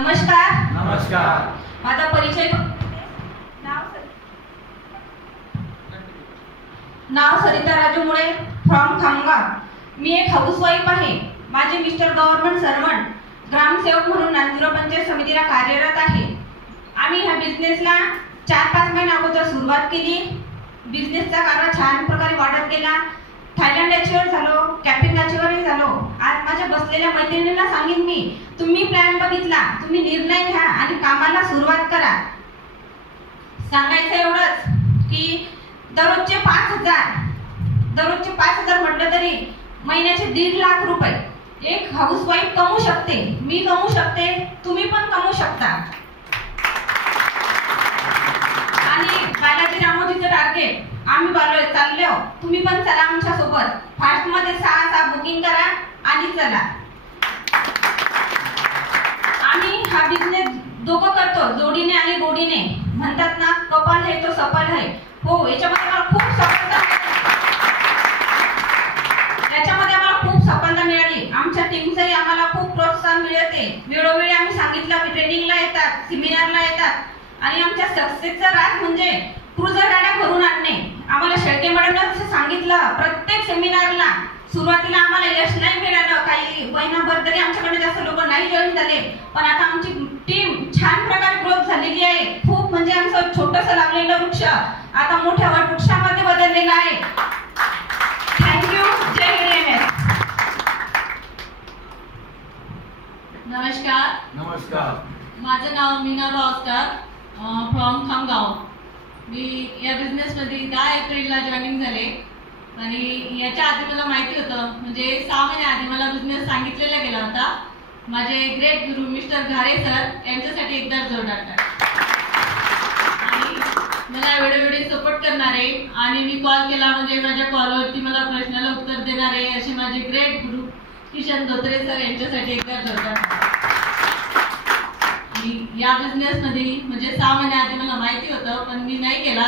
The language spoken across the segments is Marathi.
नमस्कार. नमस्कार. माझा परिचय. नाव सरिता राजू मुळे, फ्रॉम खामगाव. मी एक हाऊसवाईफ आहे. माझे मिस्टर गव्हर्नमेंट सर्वंट, ग्रामसेवक म्हणून नांदुरा पंचायत समितीला कार्यरत आहे. आम्ही ह्या बिझनेसला 4-5 महिन्या अगोदर सुरुवात केली. बिझनेसचा कारभार छान प्रकारे वाढत गेला. थायलंड अचीवर झालो, कॅपिंग अचीवरही झालो. आज माझ्या बसलेल्या मैत्रिणींना सांगेन मी, तुम्ही प्लॅन बघितला, तुम्ही निर्णय घ्या आणि कामाला सुरुवात करा. सांगायचं एवढंच की दररोजचे 5,000 म्हटलं तरी महिन्याचे 1.5 लाख रुपये एक हाऊसवाईफ कमवू शकते. मी कमवू शकते, तुम्ही पण कमवू शकता. आणि बालाजी रामोजीचं टार्गेट आम्ही चाललो, तुम्ही पण चला आमच्या सोबत. फास्ट मध्ये 6 बुकिंग करा आणि चला. आम्ही हा बिझनेस दोघं करतो, जोडीने आणि गोडीने. म्हणतात ना, कपाल है तो सफल है. हो, याच्यामध्ये मला खूप सफलता मिळाली. आमच्या टीमचंही आम्हाला खूप प्रोत्साहन मिळते. वेळोवेळी आम्ही सांगितलं की ट्रेनिंगला येतात, सेमिनारला येतात. आणि आमच्या सक्सेसचं राज म्हणजे क्रुझर गाड्या भरून आणणे. आम्हाला शेळके मॅडमने जसं सांगितलं, प्रत्येक सेमिनारला सुरुवातीला आम्हाला यश नाही मिळालं. काही महिनाभर तरी आमच्याकडे जास्त लोक नाही जॉईन झाले. पण आता आमची टीम छान प्रकारे ग्रोथ झालेली आहे. खूप म्हणजे आमचं छोटंसं लावलेलं वृक्ष आता मोठ्या वृक्षामध्ये बदललेलं आहे. थँक्यू. जय हिंद. नमस्कार. नमस्कार. माझं नाव मीना भावस्कर, फ्रॉम खामगाव. मी या बिझनेसमध्ये 10 एप्रिलला जॉईनिंग झाले. आणि याच्या आधी मला माहिती होतं, म्हणजे 6 महिने आधी मला बिझनेस सांगितलेला गेला होता. माझे ग्रेट गुरु मिस्टर घारे सर यांच्यासाठी एकदा जोरदार टाळ्या. आणि मला वेळोवेळी सपोर्ट करणारे आणि मी कॉल केला म्हणजे माझ्या कॉलवरती मला प्रश्नाला उत्तर देणारे असे माझे ग्रेट गुरु किशन धोत्रे सर यांच्यासाठी एकदा जोरदार टाळ्या. या बिझनेस मध्ये म्हणजे 6 महिने आधी मला माहिती होतं, पण मी नाही केला.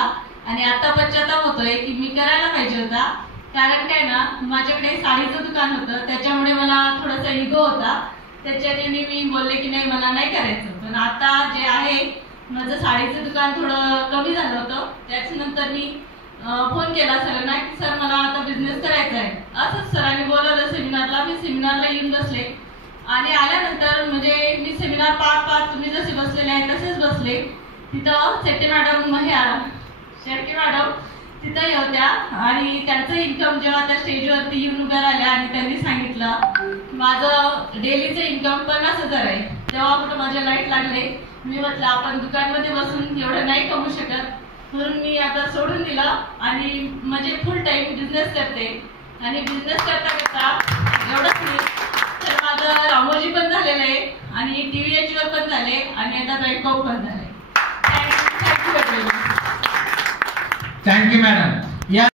आणि आता पश्चाताप होतोय की मी करायला पाहिजे होता. कारण काय ना, माझ्याकडे साडीचं दुकान होतं, त्याच्यामुळे मला थोडासा इगो होता. त्याच्याने मी बोलले की नाही, मला नाही करायचं. पण आता जे आहे, माझं साडीचं दुकान थोडं कमी झालं होतं. त्याच्यानंतर मी फोन केला सरांना की सर मला आता बिझनेस करायचा आहे. असंच सरांनी बोलवलं सेमिनारला. मी सेमिनारला येऊन बसले. आणि आल्यानंतर म्हणजे मी सेमिनार पाहत तुम्ही जसे बसलेले आहे तसेच बसले. तिथं शेळके मॅडम तिथंही होत्या. आणि त्यांचं इन्कम जेव्हा त्या स्टेजवरती येऊन उभ्या राहिल्या आणि त्यांनी सांगितलं माझं डेलीचं इन्कम 50,000 आहे, तेव्हा कुठं माझ्या लाईट लागले. मी म्हटलं आपण दुकानमध्ये बसून एवढं नाही कमवू शकत, म्हणून मी आता सोडून दिलं आणि म्हणजे फुल टाइम बिझनेस करते. आणि बिझनेस करता करता एवढंच नाही तर माझं रामोजी पण झालेलं आहे आणि TVH वर पण झाले आणि आता बँकॉक पण झाले. Thank you madam.